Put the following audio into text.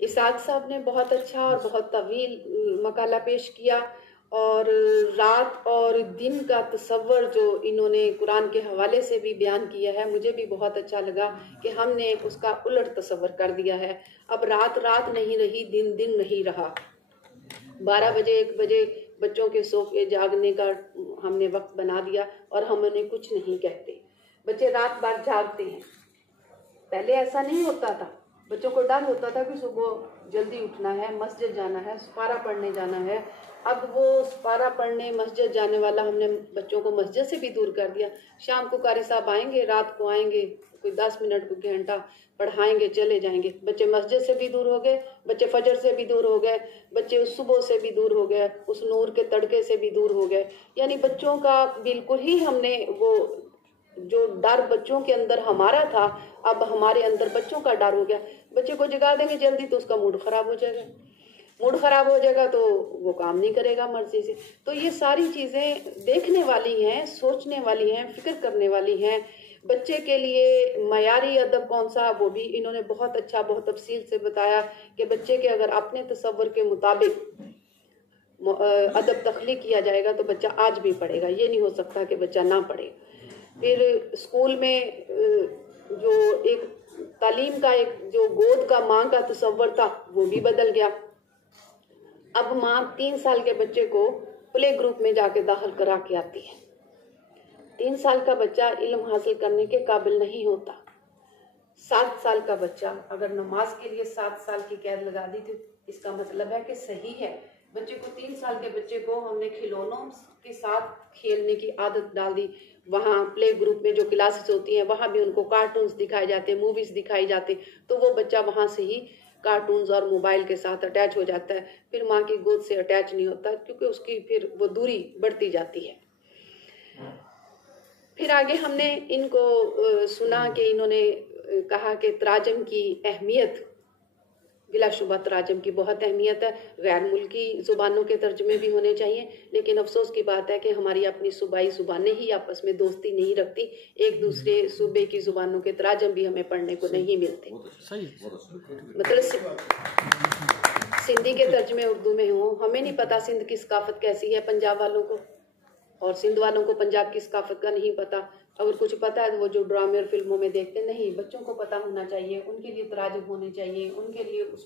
Isaac साहब ने बहुत अच्छा और बहुत तवील मकाला पेश किया और रात और दिन का तसव्वुर जो इन्होंने कुरान के हवाले से भी बयान किया है, मुझे भी बहुत अच्छा लगा कि हमने उसका उलट तसव्वुर कर दिया है। अब रात रात नहीं रही, दिन दिन नहीं रहा। 12 बजे 1 बजे बच्चों के सो के जागने का हमने वक्त बना दिया और हम उन्हें कुछ नहीं कहते। बच्चे रात भर जागते हैं। पहले ऐसा नहीं होता था। बच्चों को डर होता था कि सुबह जल्दी उठना है, मस्जिद जाना है, सुपारा पढ़ने जाना है। अब वो सुपारा पढ़ने मस्जिद जाने वाला हमने बच्चों को मस्जिद से भी दूर कर दिया। शाम को कारी साहब आएंगे, रात को आएंगे, कोई 10 मिनट कोई घंटा पढ़ाएंगे, चले जाएंगे। बच्चे मस्जिद से भी दूर हो गए, बच्चे फजर से भी दूर हो गए, बच्चे उस सुबह से भी दूर हो गए, उस नूर के तड़के से भी दूर हो गए। यानी बच्चों का बिल्कुल ही हमने वो जो डर बच्चों के अंदर हमारा था, अब हमारे अंदर बच्चों का डर हो गया। बच्चे को जगा देंगे जल्दी तो उसका मूड खराब हो जाएगा, मूड खराब हो जाएगा तो वो काम नहीं करेगा मर्जी से। तो ये सारी चीज़ें देखने वाली हैं, सोचने वाली हैं, फिक्र करने वाली हैं। बच्चे के लिए मयारी अदब कौन सा, वो भी इन्होंने बहुत अच्छा बहुत तफसील से बताया कि बच्चे के अगर अपने तसव्वुर के मुताबिक अदब तख्लीक किया जाएगा तो बच्चा आज भी पढ़ेगा। ये नहीं हो सकता कि बच्चा ना पढ़े। फिर स्कूल में जो एक तालीम का एक जो गोद का माँ का तसव्वुर था वो भी बदल गया। अब माँ 3 साल के बच्चे को प्ले ग्रुप में जाके दाखिल करा के आती है। 3 साल का बच्चा इल्म हासिल करने के काबिल नहीं होता। 7 साल का बच्चा अगर नमाज के लिए 7 साल की कैद लगा दी तो इसका मतलब है कि सही है। बच्चे को 3 साल के बच्चे को हमने खिलौनों के साथ खेलने की आदत डाल दी। वहाँ प्ले ग्रुप में जो क्लासेस होती हैं वहाँ भी उनको कार्टून्स दिखाए जाते, मूवीज़ दिखाई जाती, तो वो बच्चा वहाँ से ही कार्टून्स और मोबाइल के साथ अटैच हो जाता है। फिर माँ की गोद से अटैच नहीं होता क्योंकि उसकी फिर वो दूरी बढ़ती जाती है। फिर आगे हमने इनको सुना कि इन्होंने कहा कि तराजम की अहमियत, बिलाशुबा तराजम की बहुत अहमियत है। गैर मुल्की ज़ुबानों के तर्जमे भी होने चाहिए, लेकिन अफसोस की बात है कि हमारी अपनी सूबाई ज़ुबानें ही आपस में दोस्ती नहीं रखती। एक दूसरे सूबे की ज़ुबानों के तराजम भी हमें पढ़ने को नहीं मिलते। मतलब सिंधी के तर्जमे उर्दू में हों, हमें नहीं पता सिंध की सकाफत कैसी है पंजाब वालों को, और सिंध वालों को पंजाब की सकाफत का नहीं पता। अगर कुछ पता है तो वो जो ड्रामे और फिल्मों में देखते नहीं, बच्चों को पता होना चाहिए, उनके लिए तराजम होने चाहिए, उनके लिए उस